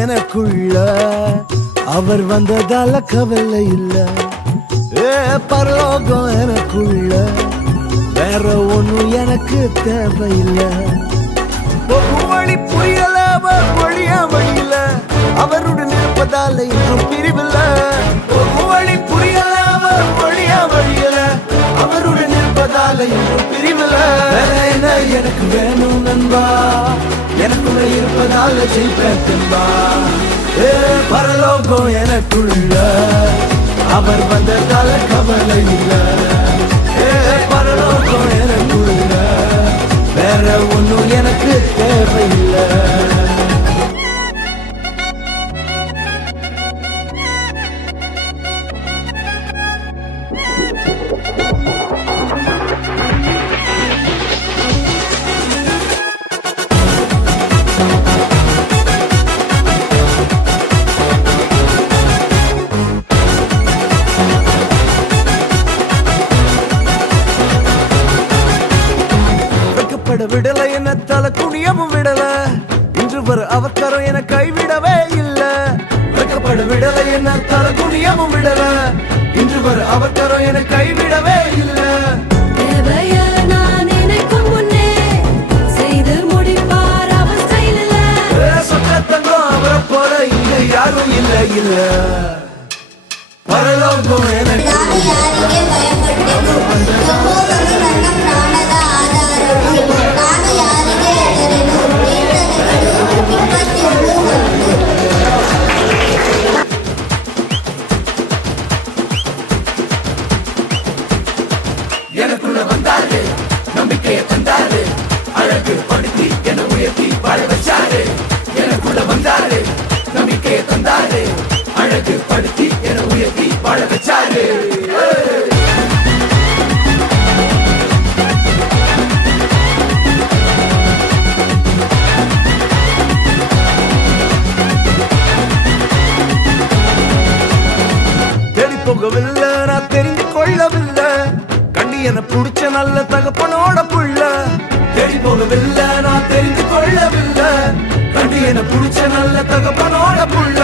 எனக்குள்ள அவர் வந்ததால கவலை இல்ல. பரலோகம் எனக்குள்ள வேற ஒண்ணும் எனக்கு தேவையில்லை. வழி புரியல வழியா வழியில அவருடன் இருப்பதால இன்னும் பிரிவில்ல. வழி புரியல வழியா வழியில அவருடன் இருப்பதால இன்னும் பிரிவில்ல. வேற என்ன எனக்கு வேணும் நண்பா, எனக்குள்ள இருப்பதால ஜெயிப்பேன் தெம்பா. பரலோகம் எனக்குள்ள அவர் வந்ததால கவலை இல்ல. பரலோகம் எனக்குள்ள வேற ஒண்ணும் எனக்கு தேவையில்லை. விடல என்ன தலை குனியவும் விடல, இன்று வர அவக்கரம் என கைவிடவே இல்ல. வெட்கப்பட விடல என்ன தலை குனியவும் விடல, இன்று வர அவக்கரம் என கைவிடவே இல்ல. சொத்தங்கம் அவரை போல இங்க யாரும் இல்ல இல்ல. பரலோகம் எனக்கு எனக்குள்ள வந்தாரு, நம்பிக்கையை தந்தாரு, அழகு படுத்தி என உயர்த்தி வாழ வச்சாரு. எனக்குள்ள வந்தாரு, நம்பிக்கையை தந்தாரு, அழகு படுத்தி என உயர்த்தி வாழ வச்சாரு. தேடி போகவில்லை, நான் தெரிந்து கொள்ளவில்லை, கண்டி என புடிச்ச நல்ல தகப்பனோட புள்ள. தேடி போகவில்லை, நான் தெரிந்து கொள்ளவில்லை, கண்டி என புடிச்ச நல்ல தகப்பனோட புள்ள.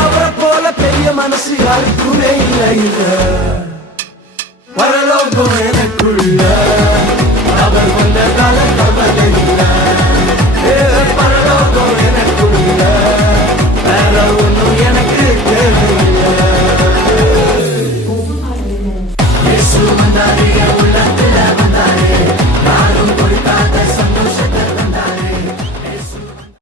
அவரை போல பெரிய மனசு யாருக்குமே இல்லை. பரலோகம்